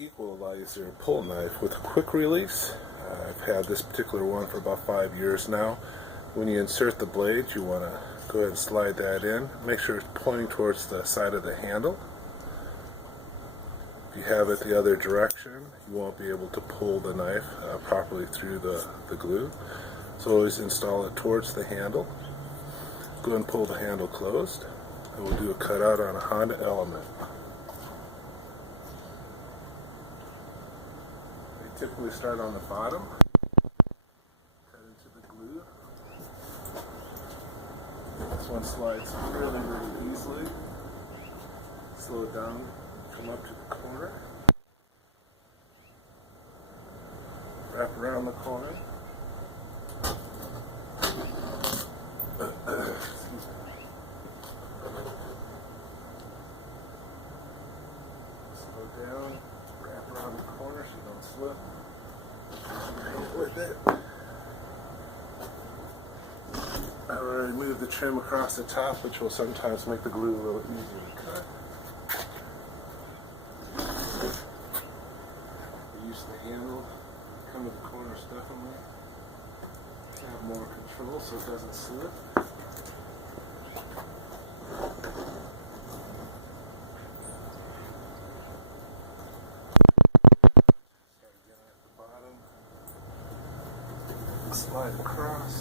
equalizer pull knife with a quick release. I've had this particular one for about 5 years now. When you insert the blade, you want to go ahead and slide that in. Make sure it's pointing towards the side of the handle. If you have it the other direction, you won't be able to pull the knife properly through the glue. So always install it towards the handle. Go ahead and pull the handle closed, and we'll do a cutout on a Honda Element. We typically start on the bottom, cut into the glue. This one slides really, really easily. Slow it down, come up to the corner, wrap around the corner. Slow down, wrap around the corner so you don't slip. With it. I already removed the trim across the top, which will sometimes make the glue a little easier to cut. Use the handle, come to the corner definitely. Have more control so it doesn't slip. Start again at the bottom. Slide across.